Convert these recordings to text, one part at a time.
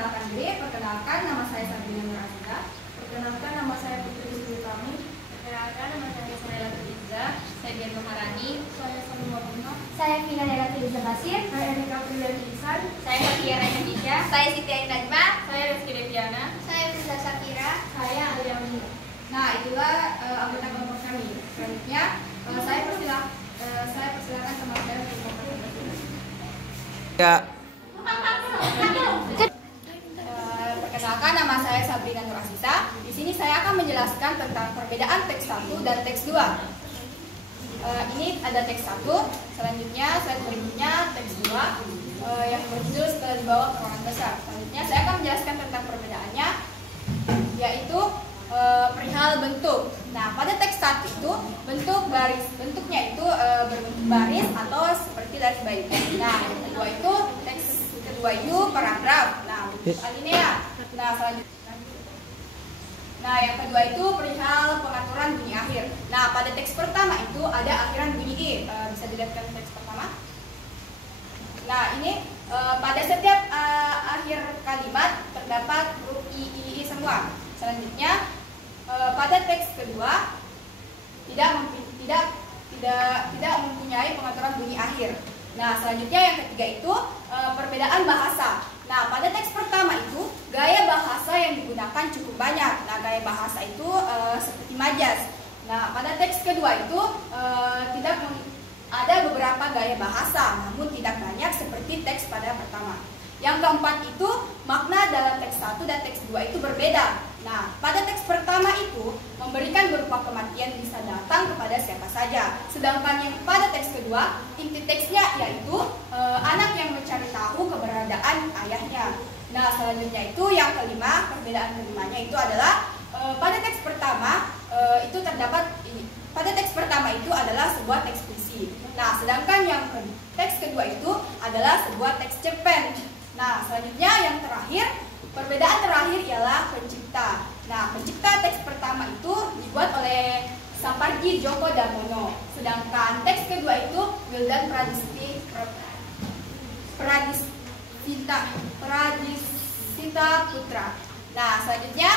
memperkenalkan diri. Perkenalkan, nama saya Sabrina Nur Aziza. Perkenalkan, nama saya Putri Sri Kami. Perkenalkan, nama saya Ismaila Tuliza. Saya Bian Maharani. Saya Salma Bunga. Saya Vina Nela Tuliza Basir. Saya Nika Priyadi Isan. Saya Fatia Indonesia. Saya Siti Ain Najma. Saya Rizky Deviana. Saya Risa Shakira. Saya Alia Mira. Nah, itulah anggota kelompok kami. Selanjutnya, saya persilakan teman saya untuk memperkenalkan. Ya. Perkenalkan, nama saya Sabrina Nur Aziza. Di sini saya akan menjelaskan tentang perbedaan teks 1 dan teks 2. Ini ada teks 1, selanjutnya slide berikutnya teks 2 yang berjudul setelah dibawa ke ruangan besar. Selanjutnya saya akan menjelaskan tentang perbedaannya, yaitu perihal bentuk. Nah, pada teks 1 itu bentuknya itu berbentuk baris atau seperti garis baik. Nah, yang kedua itu teks kedua itu paragraf. Nah, alinea. Nah, selanjutnya. Nah, yang kedua itu perihal pengaturan bunyi akhir. Nah, pada teks pertama itu ada akhiran bunyi i. Bisa dilihatkan teks pertama. Nah, ini pada setiap akhir kalimat terdapat huruf i semua. Selanjutnya pada teks kedua tidak mempunyai pengaturan bunyi akhir. Nah, selanjutnya yang ketiga itu perbedaan bahasa. Nah, pada teks pertama itu gaya bahasa yang digunakan cukup banyak. Nah, gaya bahasa itu seperti majas. Nah, pada teks kedua itu ada beberapa gaya bahasa, namun tidak banyak seperti teks pada pertama. Yang keempat itu makna dalam teks 1 dan teks 2 itu berbeda. Nah, pada teks pertama itu memberikan berupa kematian bisa datang kepada siapa saja. Sedangkan yang pada teks kedua, inti teksnya yaitu anak yang mencari tahu keberadaan ayahnya. Nah, selanjutnya itu yang kelima, perbedaan kelimanya itu adalah pada teks pertama itu terdapat pada teks pertama itu adalah sebuah teks puisi. Nah, sedangkan yang teks kedua itu adalah sebuah teks cerpen. Nah, selanjutnya yang terakhir, perbedaan terakhir ialah pencipta. Nah, pencipta teks pertama itu dibuat oleh Samparji Djoko Damono. Sedangkan teks kedua itu Wildan Pradisita Putra. Nah, selanjutnya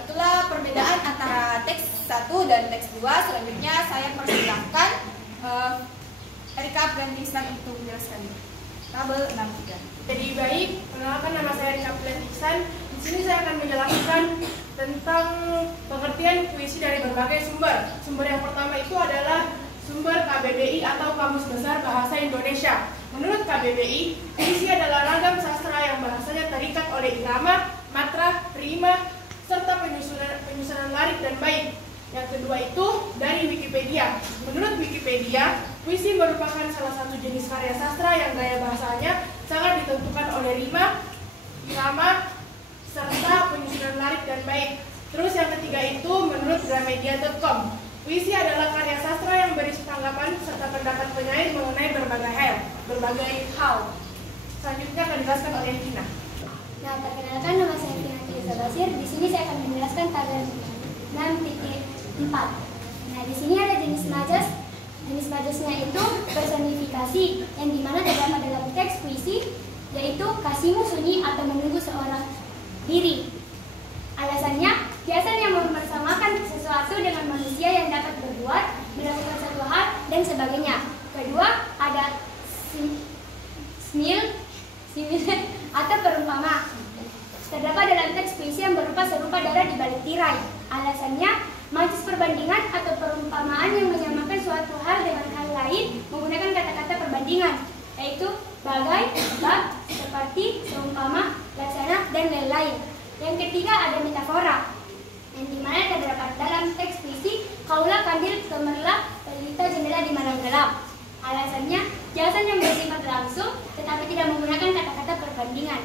itulah perbedaan antara teks 1 dan teks 2. Selanjutnya saya persilahkan Erika Brandisan untuk menjelaskan. Tabel 63. Jadi baik, perkenalkan nama saya Rika Pletisan. Di sini saya akan menjelaskan tentang pengertian puisi dari berbagai sumber. Sumber yang pertama itu adalah sumber KBBI atau Kamus Besar Bahasa Indonesia. Menurut KBBI, puisi adalah ragam sastra yang bahasanya terikat oleh irama, matra, rima, serta penyusunan larik dan bait. Yang kedua itu dari Wikipedia. Menurut Wikipedia, puisi merupakan salah satu jenis karya sastra yang gaya bahasanya sangat ditentukan oleh rima, irama, serta penyusunan larik dan bait. Terus yang ketiga itu menurut Gramedia.com. Puisi adalah karya sastra yang berisi tanggapan serta pendapat penyair mengenai berbagai hal. Selanjutnya akan dijelaskan oleh Tina. Nah, perkenalkan, nama saya Vina Tuliza Basir. Di sini saya akan menjelaskan tabel 6.4. Nah, di sini ada jenis majas. Jenis majasnya itu personifikasi, yang dimana terdapat dalam teks puisi, yaitu kasihmu sunyi atau menunggu seorang diri. Alasannya, kiasan yang mempersamakan sesuatu dengan manusia yang dapat berbuat, melakukan satu hal, dan sebagainya. Kedua, ada simil atau perumpama. Terdapat dalam teks puisi yang berupa serupa darah di balik tirai. Alasannya, majas perbandingan atau perumpamaan yang menyamakan suatu hal dengan hal lain menggunakan kata-kata perbandingan, yaitu bagai, sebab, seperti, seumpama, laksana, dan lain-lain. Yang ketiga ada metafora, yang dimana terdapat dalam teks puisi kaulah kandil gemerlap pelita jendela di malam gelap. Alasannya, jelasan yang bersifat langsung tetapi tidak menggunakan kata-kata perbandingan.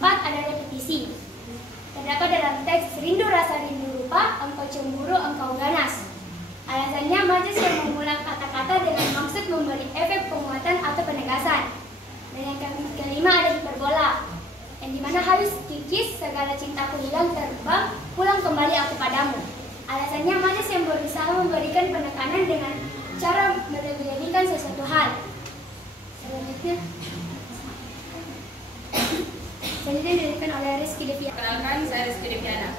4. Ada repetisi. Terdapat dalam teks rindu rasa rindu rupa, engkau cemburu, engkau ganas. Alasannya, majas yang mengulang kata-kata dengan maksud memberi efek penguatan atau penegasan. Dan yang kelima ada hiperbola, yang dimana habis kikis segala cintaku hilang terbang, pulang kembali aku padamu. Alasannya, majas yang berusaha memberikan penekanan dengan cara melebih-lebihkan sesuatu hal. Selanjutnya Selanjutnya diberikan oleh Rizky Deviana. Perkenalkan, saya Rizky Deviana.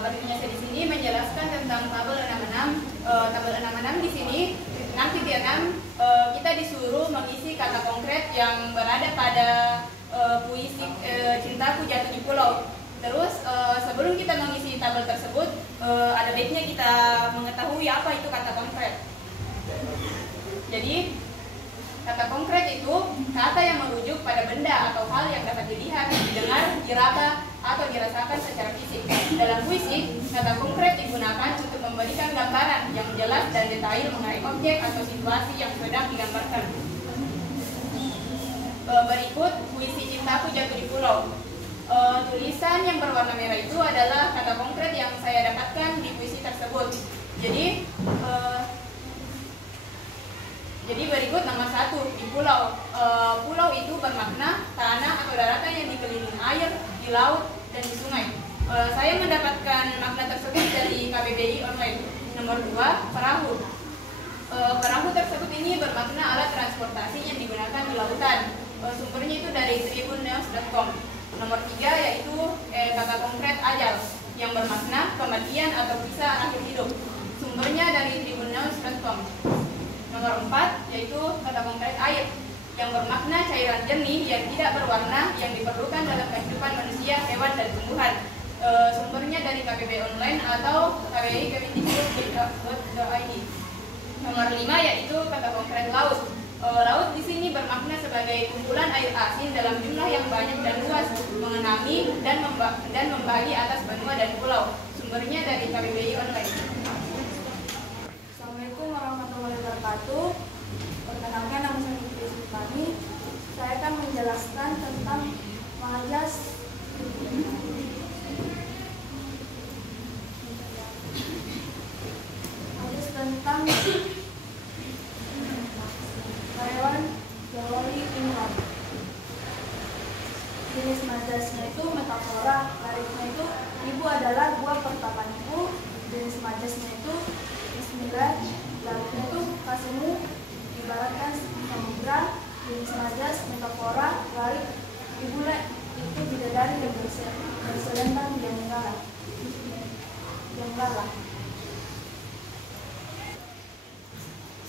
Berikutnya saya di sini menjelaskan tentang tabel 66. Tabel 66 di sini 6.6 kita disuruh mengisi kata konkret yang berada pada puisi Cintaku Jatuh di Pulau. Terus sebelum kita mengisi tabel tersebut, ada baiknya kita mengetahui apa itu kata konkret. Jadi kata konkret itu kata yang merujuk pada benda atau hal yang dapat dilihat, didengar, diraba, atau dirasakan secara fisik. Dalam puisi, kata konkret digunakan untuk memberikan gambaran yang jelas dan detail mengenai objek atau situasi yang sedang digambarkan. Berikut puisi Cintaku Jatuh di Pulau. Tulisan yang berwarna merah itu adalah kata konkret yang saya dapatkan di puisi tersebut. Jadi berikut nomor 1 di pulau. Pulau itu bermakna tanah atau daratan yang dikelilingi air, di laut, dan di sungai. Saya mendapatkan makna tersebut dari KBBI online. Nomor 2, perahu. Perahu tersebut ini bermakna alat transportasi yang digunakan di lautan. Sumbernya itu dari tribunnews.com. Nomor 3 yaitu kata konkret ajal yang bermakna kematian atau kisah akhir hidup. Sumbernya dari tribunnews.com. Nomor 4 yaitu kata konkret air yang bermakna cairan jernih yang tidak berwarna yang diperlukan dalam kehidupan manusia, hewan, dan tumbuhan. Sumbernya dari KBBI online atau kbbi.kemendikbud.id. Nomor 5 yaitu kata konkret laut. Laut di sini bermakna sebagai kumpulan air asin dalam jumlah yang banyak dan luas, mengenangi dan membagi atas benua dan pulau. Sumbernya dari KBBI online. Assalamualaikum warahmatullahi wabarakatuh. Perkenalkan, nama saya Fitri Sultani. Saya akan menjelaskan tentang majas tentang karyawan Jawali Imran. Jenis majasnya itu metafora, lariknya itu ibu adalah buah pertapaan ibu. Jenis majasnya itu Bismillah, lariknya itu kasihmu ibaratkan samudra. Jenis majas metafora, larik ibulah itu bidadari yang berselendang yang galah.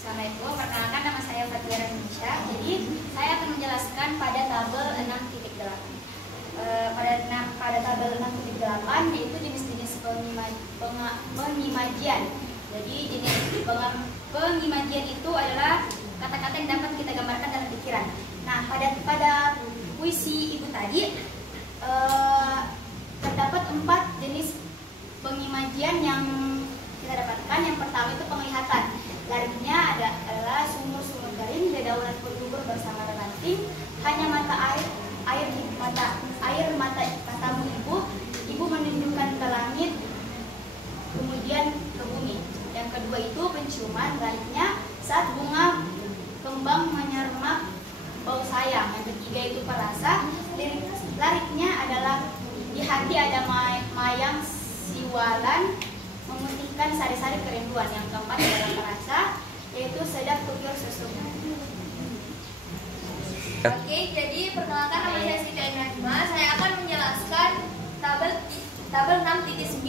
Assalamualaikum, perkenalkan nama saya Fatiara Indonesia. Jadi saya akan menjelaskan pada tabel 6.8. Pada tabel 6.8 yaitu jenis-jenis pengimajian. Jadi jenis pengimajian itu adalah kata-kata yang dapat kita gambarkan dalam pikiran. Nah, pada puisi ibu tadi terdapat 4 jenis pengimajian yang kita dapatkan. Yang pertama itu penglihatan. Lariknya adalah sumur-sumur garing, dedaunan pendubur bersama ranting, hanya mata air mata katamu ibu menunjukkan ke langit, kemudian ke bumi. Yang kedua itu penciuman, lariknya saat bunga kembang menyemak bau sayang. Yang ketiga itu perasa, lariknya adalah di hati ada mayang siwalan memutihkan sari-sari kerinduan. Yang keempat adalah perasa, yaitu sedap kukir susu. Oke, jadi perkenalkan nama saya Siti Najma. Saya akan menjelaskan tabel 6.9.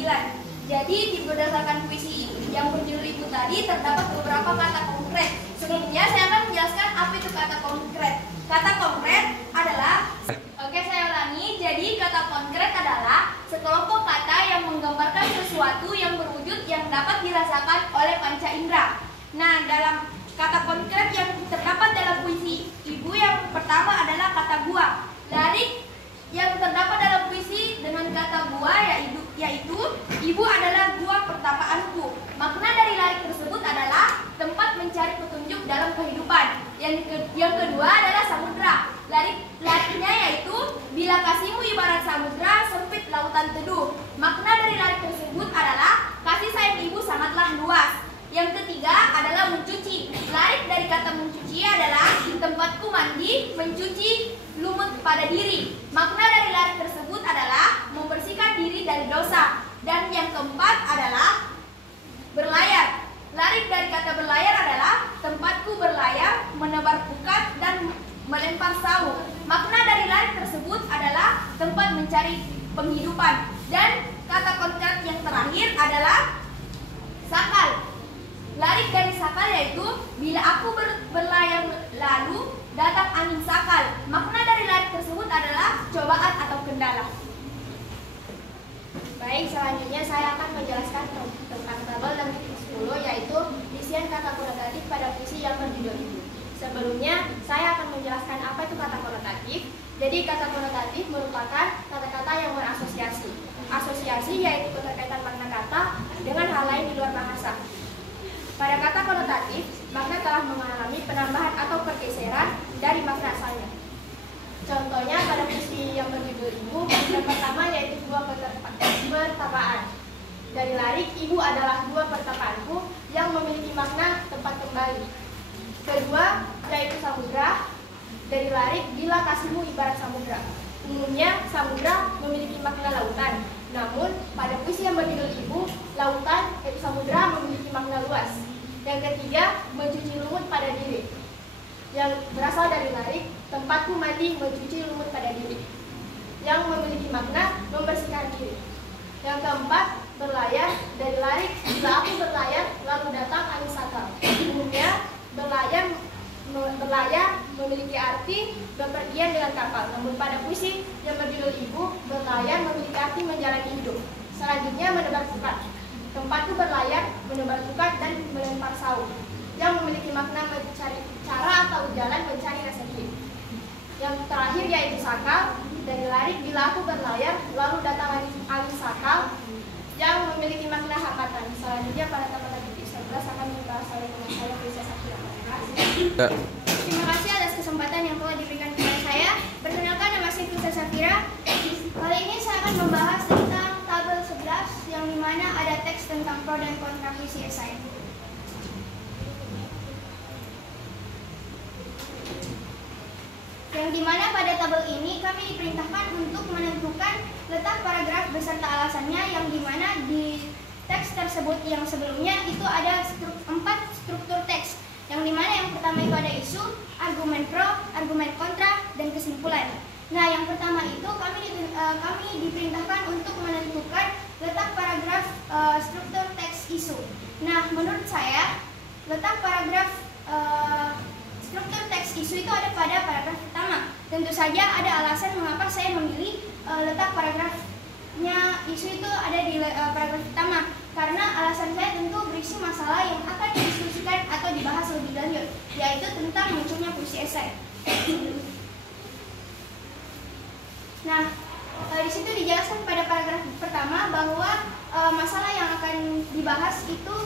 Jadi berdasarkan puisi yang berjudul ibu tadi terdapat beberapa kata konkret. Sebelumnya saya akan menjelaskan apa itu kata konkret. Kata konkret adalah, oke saya ulangi. Jadi kata konkret adalah sekelompok kata yang menggambarkan sesuatu yang berwujud yang dapat dirasakan oleh panca indera. Nah, dalam kata konkret yang terdapat dalam puisi ibu yang pertama adalah kata buah. Larik yang terdapat dalam puisi dengan kata buah yaitu ibu adalah buah pertapaanku. Makna dari larik tersebut adalah tempat mencari petunjuk dalam kehidupan. Yang kedua adalah samudra. Lariknya yaitu bila kasihmu ibarat samudra, sempit lautan teduh. Makna dari larik tersebut adalah kasih sayang ibu sangatlah luas. Yang ketiga adalah mencuci. Larik dari kata mencuci adalah tempatku mandi, mencuci lumut pada diri. Makna dari larik tersebut adalah membersihkan diri dari dosa. Dan yang keempat adalah berlayar. Larik dari kata berlayar adalah tempatku berlayar, menebar pukat dan melempar sawu. Makna dari larik tersebut adalah tempat mencari penghidupan. Dan kata konkret yang terakhir adalah sakal. Larik dari sakal yaitu bila aku berlayar lalu datang angin sakal. Makna dari larik tersebut adalah cobaan atau kendala. Baik, selanjutnya saya akan menjelaskan tentang tabel dan titik 10, yaitu isian kata konotatif pada puisi yang berjudul Ibu. Sebelumnya, saya akan menjelaskan apa itu kata konotatif. Jadi, kata konotatif merupakan kata-kata yang berasosiasi. Asosiasi yaitu keterkaitan makna kata dengan hal lain di luar bahasa. Pada kata konotatif, makna telah mengalami penambahan atau pergeseran dari makna asalnya. Contohnya pada puisi yang berjudul Ibu, yang pertama yaitu dua pertapaan. Dari larik, ibu adalah dua pertapaanku yang memiliki makna tempat kembali. Kedua yaitu samudra. Dari larik, bila kasihmu ibarat samudra. Umumnya samudra memiliki makna lautan. Namun pada puisi yang berjudul Ibu, lautan yaitu samudra memiliki makna luas. Yang ketiga, mencuci lumut pada diri. Yang berasal dari larik, tempatku mandi mencuci lumut pada diri, yang memiliki makna membersihkan diri. Yang keempat, berlayar. Dari larik, bila aku berlayar lalu datang angin sakal. Umumnya berlayar memiliki arti bepergian dengan kapal. Namun pada puisi yang berjudul Ibu, berlayar memiliki arti menjalani hidup. Selanjutnya, menebar pukat. Tempatku berlayar, menebar pukat dan melempar saung, yang memiliki makna mencari cara atau jalan mencari rezeki. Yang terakhir yaitu sakal. Dari larik, bila aku berlayar lalu datang angin sakal, yang memiliki makna hambatan. Selanjutnya pada tabel titik 11 akan membahas oleh saya Princess Safira. Terima kasih atas kesempatan yang telah diberikan kepada saya. Perkenalkan, nama saya Princess Safira. Kali ini saya akan membahas tentang tabel 11 yang dimana ada teks tentang pro dan kontra puisi esai. Yang dimana pada tabel ini kami diperintahkan untuk menentukan letak paragraf beserta alasannya, yang dimana di teks tersebut yang sebelumnya itu ada 4 struktur teks, yang dimana yang pertama itu ada isu, argumen pro, argumen kontra, dan kesimpulan. Nah, yang pertama itu kami diperintahkan untuk menentukan letak paragraf struktur teks isu. Nah, menurut saya letak paragraf struktur teks isu itu ada pada paragraf pertama. Tentu saja ada alasan mengapa saya memilih letak paragrafnya isu itu ada di paragraf pertama. Karena alasan saya tentu berisi masalah yang akan didiskusikan atau dibahas lebih lanjut, yaitu tentang munculnya puisi esai. Nah, di situ dijelaskan pada paragraf pertama bahwa masalah yang akan dibahas itu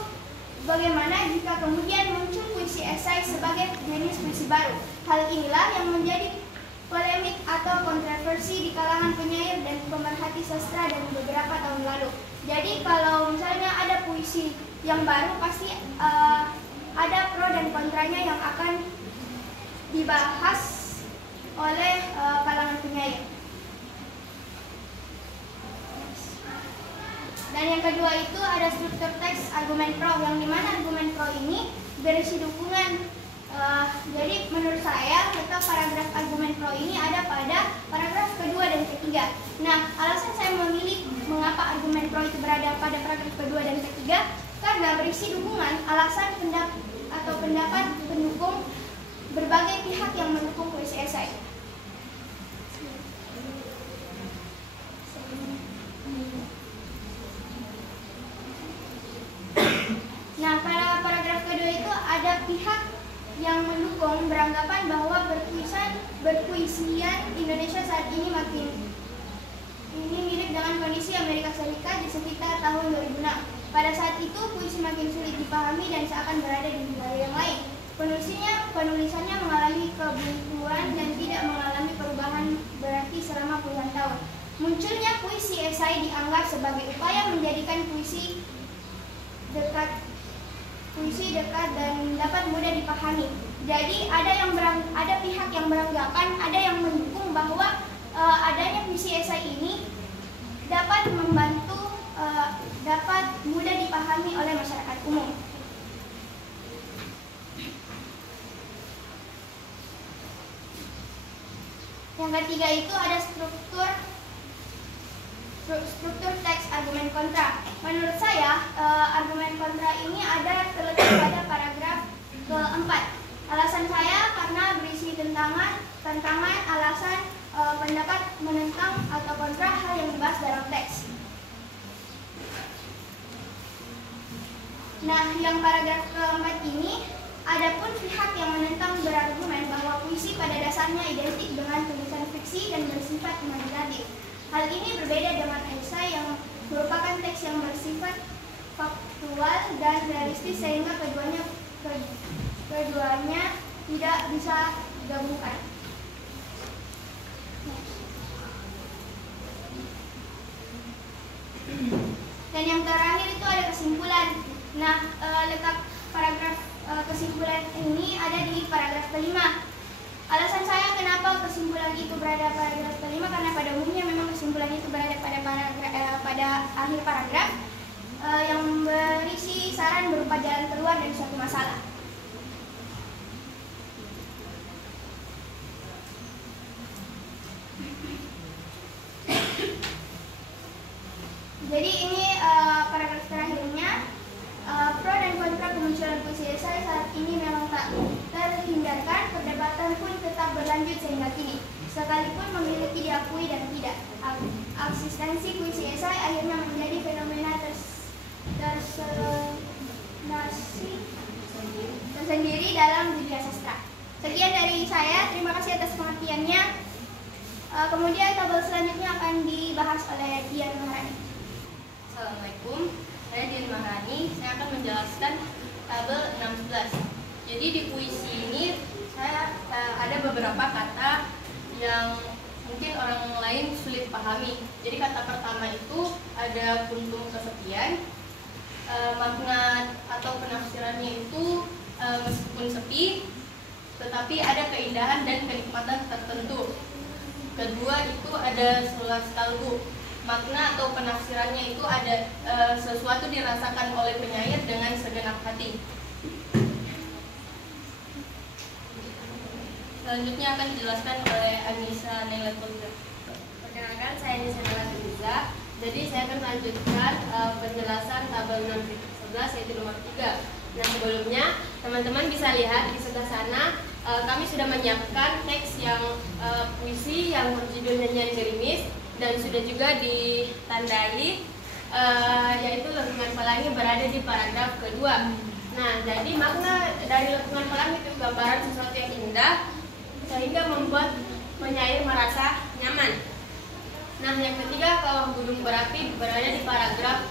bagaimana jika kemudian muncul puisi esai sebagai jenis puisi baru. Hal inilah yang menjadi polemik atau kontroversi di kalangan penyair dan pemerhati sastra dari beberapa tahun lalu. Jadi kalau misalnya ada puisi yang baru, pasti ada pro dan kontranya yang akan dibahas oleh kalangan penyair. Dan yang kedua itu ada struktur teks argumen pro, yang dimana argumen pro ini berisi dukungan. Jadi menurut saya letak paragraf argumen pro ini ada pada paragraf kedua dan ketiga. Nah, alasan saya memilih mengapa argumen pro itu berada pada paragraf kedua dan ketiga karena berisi dukungan, alasan pendapat pendukung berbagai pihak yang mendukung puisi esai. Nah, pada paragraf kedua itu ada pihak yang mendukung beranggapan bahwa berpuisian Indonesia saat ini mirip dengan kondisi Amerika Serikat di sekitar tahun 2006. Pada saat itu puisi makin sulit dipahami dan seakan berada di negara yang lain. Penulisannya mengalami kebuntuan dan tidak mengalami perubahan berarti selama puluhan tahun. Munculnya puisi esai dianggap sebagai upaya menjadikan puisi dekat dan dapat mudah dipahami. Jadi ada pihak yang beranggapan, ada yang mendukung bahwa adanya puisi esai ini dapat membantu, dapat mudah dipahami oleh masyarakat umum. Yang ketiga itu ada struktur struktur teks argumen kontra. Menurut saya, argumen kontra ini ada terletak pada paragraf keempat. Alasan saya karena berisi tantangan, alasan, pendapat menentang atau kontra hal yang dibahas dalam teks. Nah, yang paragraf keempat ini, adapun pihak yang menentang berargumen bahwa puisi pada dasarnya identik dengan tulisan fiksi dan bersifat imajinatif. Hal ini berbeda dengan esai yang merupakan teks yang bersifat faktual dan realistis sehingga keduanya tidak bisa digabungkan. Dan yang terakhir itu ada kesimpulan. Nah, letak paragraf kesimpulan ini ada di paragraf kelima. Alasan saya kenapa kesimpulan itu berada pada paragraf kelima karena pada umumnya memang kesimpulan itu berada pada akhir paragraf yang berisi saran berupa jalan keluar dari suatu masalah. Jadi ini paragraf terakhirnya. Pro dan kontra kemunculan puisi esai saat ini memang tak terhindarkan, perdebatan pun tetap berlanjut sehingga kini. Sekalipun memiliki diakui dan tidak, eksistensi puisi esai akhirnya menjadi fenomena tersendiri dalam dunia sastra. Sekian dari saya, terima kasih atas pengertiannya. Kemudian tabel selanjutnya akan dibahas oleh Dian Maharani. Assalamualaikum, saya Dian Maharani. Saya akan menjelaskan tabel 16. Jadi di puisi ini saya ada beberapa kata yang mungkin orang lain sulit pahami. Jadi kata pertama itu ada kuntum kesepian. Makna atau penafsirannya itu meskipun sepi, tetapi ada keindahan dan kenikmatan tertentu. Kedua itu ada selas kalbu. Makna atau penafsirannya itu ada sesuatu dirasakan oleh penyair dengan segenap hati. Selanjutnya akan dijelaskan oleh Anissa Nailatulza. Perkenalkan, saya Anissa Nailatulza. Jadi saya akan melanjutkan penjelasan tabel 6.11 yaitu nomor 3. Nah, sebelumnya teman-teman bisa lihat di sebelah sana kami sudah menyiapkan teks yang puisi yang berjudul Nyanyian Gerimis dan sudah juga ditandai yaitu Lepungan Pelangi berada di paragraf kedua. Nah, jadi makna dari Lepungan Pelangi itu gambaran sesuatu yang indah sehingga membuat penyair merasa nyaman. Nah, yang ketiga Kawah Gunung Berapi berada di paragraf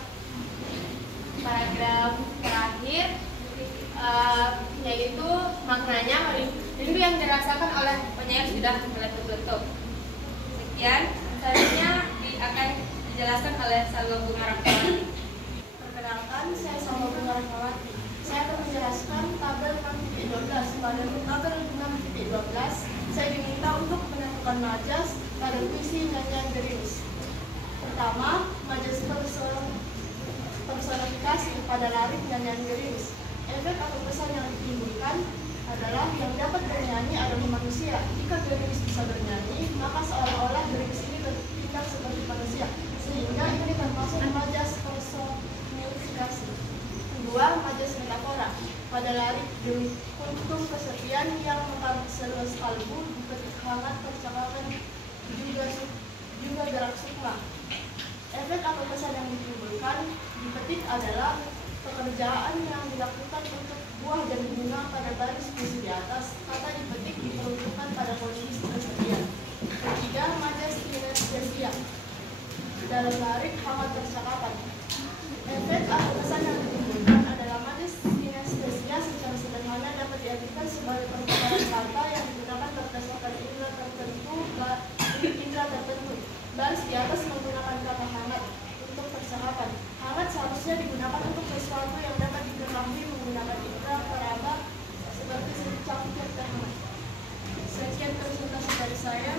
terakhir, yaitu maknanya rindu yang dirasakan oleh penyair sudah meletup-letup. Sekian, selanjutnya akan dijelaskan oleh Salwa Bunga Rahmawati. Perkenalkan, saya Salwa Bunga Rahmawati. Saya akan menjelaskan tabel 6.12. Pada tabel 6.12, saya diminta untuk menentukan majas pada puisi Nyanyian Gerimis. Pertama, majas personifikasi pada larik Nyanyian Gerimis. Efek atau pesan yang ditimbulkan adalah yang dapat bernyanyi adalah manusia. Jika gerimis bisa bernyanyi, maka seolah-olah gerimis ini bertindak seperti manusia, sehingga ini termasuk majas personifikasi. Kedua, majas metafora pada larik demi kuntum kesepian yang mengkarut seluas kalbu, dipetik hangat percakapan juga gerak sukma. Efek atau pesan yang ditimbulkan dipetik adalah pekerjaan yang dilakukan untuk buah dan bunga pada baris puisi di atas. Kata dipetik diperuntukkan pada kondisi kesepian. Ketiga, majas kinestesia dalam larik hangat percakapan. Efek atau pesan yang ditimbulkan adalah majas kinestesia secara sederhana dapat diartikan sebagai pertukaran kata yang digunakan berdasarkan indera tertentu. Baris di atas menggunakan kata hangat untuk percakapan. Hangat seharusnya digunakan untuk sesuatu yang dapat diketahui menggunakan indera peraba seperti secangkir teh hangat. Sekian presentasi dari saya.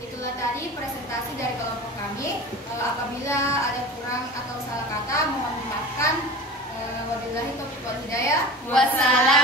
Itulah tadi presentasi dari kelompok kami. Apabila ada kurang atau salah kata, mohon dimaafkan. Wabillahi taufiq wal hidayah. Wassalam.